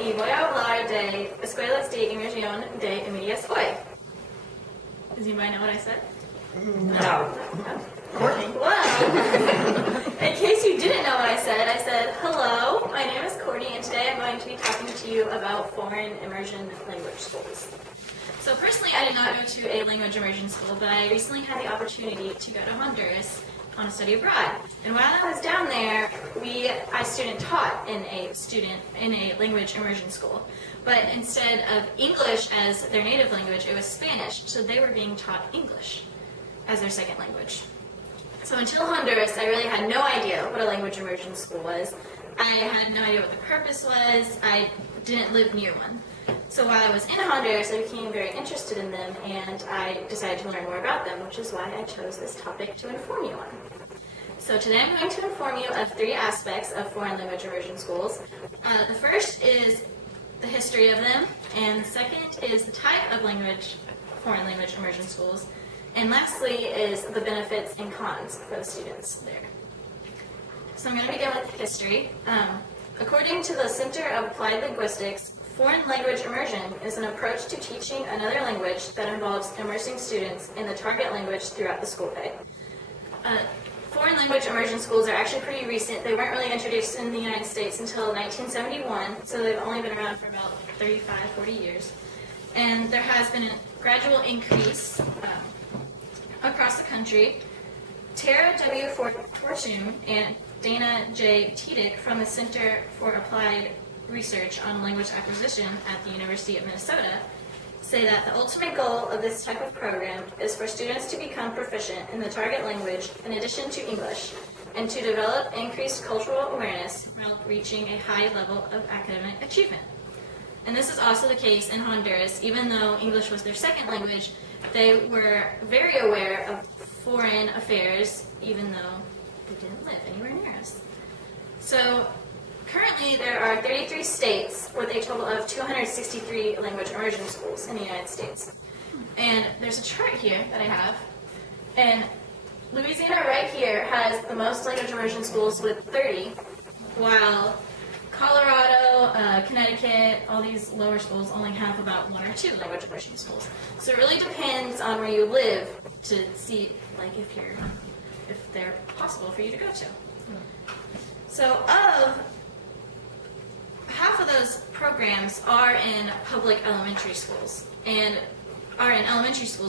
y voy a hablar de escuelas de inmersión de Emilias hoy. Does anybody know what I said? No. Courtney. Well, in case you didn't know what I said, hello, my name is Courtney, and today I'm going to be talking to you about foreign immersion language schools. So personally, I did not go to a language immersion school, but I recently had the opportunity to go to Honduras on a study abroad. And while I was down there, I student taught in a language immersion school. But instead of English as their native language, it was Spanish. So they were being taught English as their second language. So until Honduras, I really had no idea what a language immersion school was. I had no idea what the purpose was. I didn't live near one. So while I was in Honduras, I became very interested in them, and I decided to learn more about them, which is why I chose this topic to inform you on. So today I'm going to inform you of 3 aspects of foreign language immersion schools. The first is the history of them, and the second is the type of foreign language immersion schools, and lastly is the benefits and cons for the students there. So I'm going to begin with history. According to the Center of Applied Linguistics, foreign language immersion is an approach to teaching another language that involves immersing students in the target language throughout the school day. Foreign language immersion schools are actually pretty recent. They weren't really introduced in the United States until 1971, so they've only been around for about 35, 40 years. And there has been a gradual increase across the country. Tara W. Fortune and Dana J. Tiedick from the Center for Applied Research on Language Acquisition at the University of Minnesota say that the ultimate goal of this type of program is for students to become proficient in the target language in addition to English, and to develop increased cultural awareness while reaching a high level of academic achievement. And this is also the case in Honduras. Even though English was their second language, they were very aware of foreign affairs, even though they didn't live anywhere near us. So currently, there are 33 states with a total of 263 language immersion schools in the United States. And there's a chart here that I have, and Louisiana right here has the most language immersion schools with 30, while Colorado, Connecticut, all these lower schools only have about 1 or 2 language immersion schools. So it really depends on where you live to see if they're possible for you to go to. So half of those programs are in public elementary schools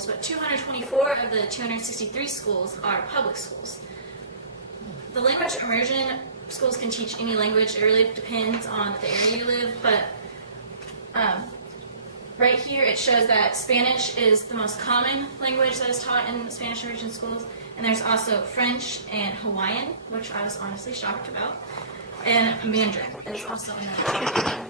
but 224 of the 263 schools are public schools. The language immersion schools can teach any language. It really depends on the area you live, but right here it shows that Spanish is the most common language that is taught in Spanish immersion schools, and there's also French and Hawaiian, which I was honestly shocked about. And Mandarin is also another.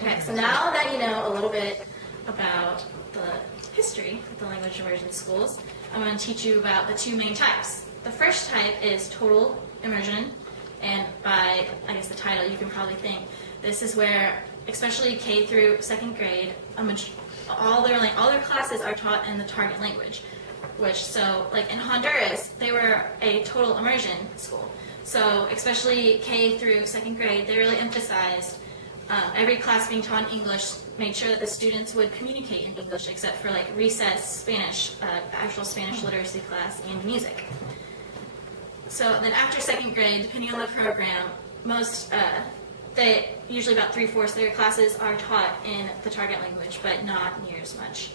Okay, so now that you know a little bit about the history of the language immersion schools, I'm going to teach you about the 2 main types. The first type is total immersion, and by, I guess, the title, you can probably think this is where, especially K through 2nd grade, all their classes are taught in the target language. Like in Honduras, they were a total immersion school. So especially K through 2nd grade, they really emphasized every class being taught in English, made sure that the students would communicate in English, except for like recess Spanish, actual Spanish literacy class, and music. So then after 2nd grade, depending on the program, usually about 3/4 of their classes are taught in the target language, but not near as much.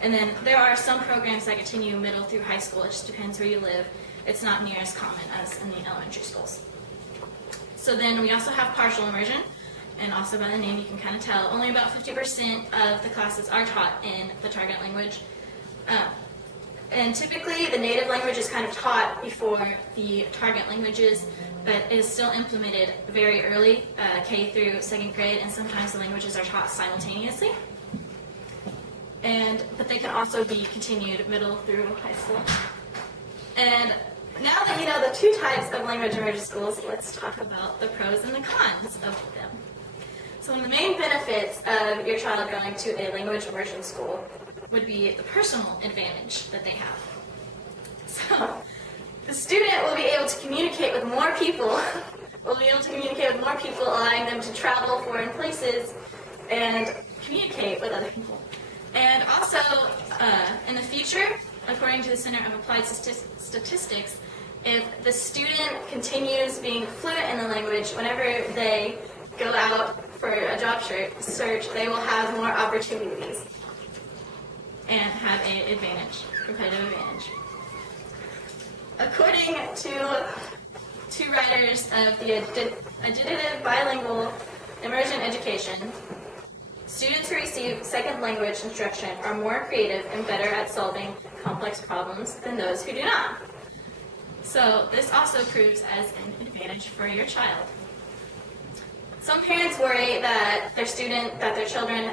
And then there are some programs that continue middle through high school. It just depends where you live. It's not near as common as in the elementary schools. So then we also have partial immersion, and also by the name you can kind of tell, only about 50% of the classes are taught in the target language. And typically the native language is kind of taught before the target languages, but is still implemented very early, K through 2nd grade, and sometimes the languages are taught simultaneously. But they can also be continued middle through high school. And now that you know the 2 types of language immersion schools, let's talk about the pros and the cons of them. So one of the main benefits of your child going to a language immersion school would be the personal advantage that they have. So the student will be able to communicate with more people will be able to communicate with more people, allowing them to travel foreign places and communicate with other people. And also, in the future, according to the Center of Applied Statistics, if the student continues being fluent in the language, whenever they go out for a job search, they will have more opportunities and have an advantage, competitive advantage. According to two writers of the Additive Bilingual Immersion Education, students who receive second language instruction are more creative and better at solving complex problems than those who do not. So this also proves as an advantage for your child. Some parents worry that their children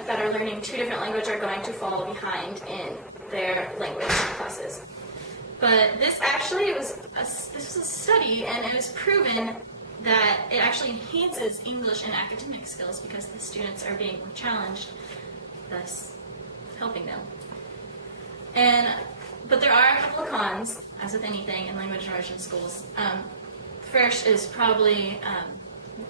that are learning two different languages are going to fall behind in their language classes. But this actually was a study, and it was proven that it actually enhances English and academic skills because the students are being challenged, thus helping them. But there are a couple of cons, as with anything in language immersion schools. First is probably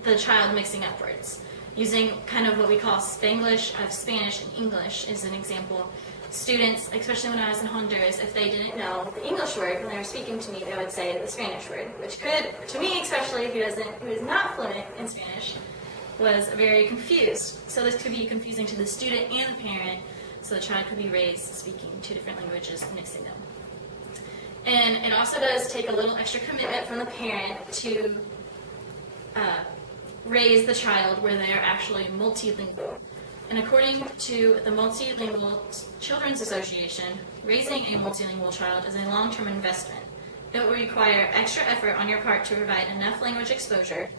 the child mixing up words. Using kind of what we call Spanglish of Spanish and English is an example. Students, especially when I was in Honduras, if they didn't know the English word when they were speaking to me, they would say the Spanish word, which could, to me especially, who is not fluent in Spanish, was very confused. So this could be confusing to the student and the parent, so the child could be raised speaking two different languages and mixing them. And it also does take a little extra commitment from the parent to raise the child where they are actually multilingual. And according to the Multilingual Children's Association, raising a multilingual child is a long-term investment. It will require extra effort on your part to provide enough language exposure,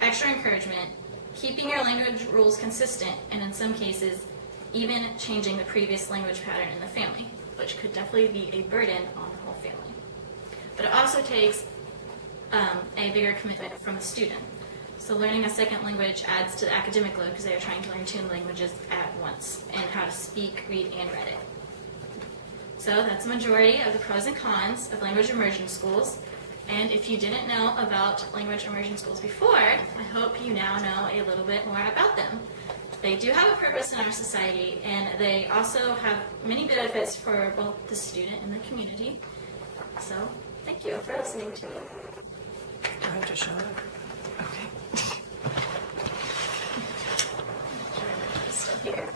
extra encouragement, keeping your language rules consistent, and in some cases, even changing the previous language pattern in the family, which could definitely be a burden on the whole family. But it also takes a bigger commitment from the student. So learning a second language adds to the academic load because they are trying to learn two languages at once and how to speak, read, and write it. So that's the majority of the pros and cons of language immersion schools. And if you didn't know about language immersion schools before, I hope you now know a little bit more about them. They do have a purpose in our society, and they also have many benefits for both the student and the community. So thank you for listening to me. Do I have to show it? Okay. Still here.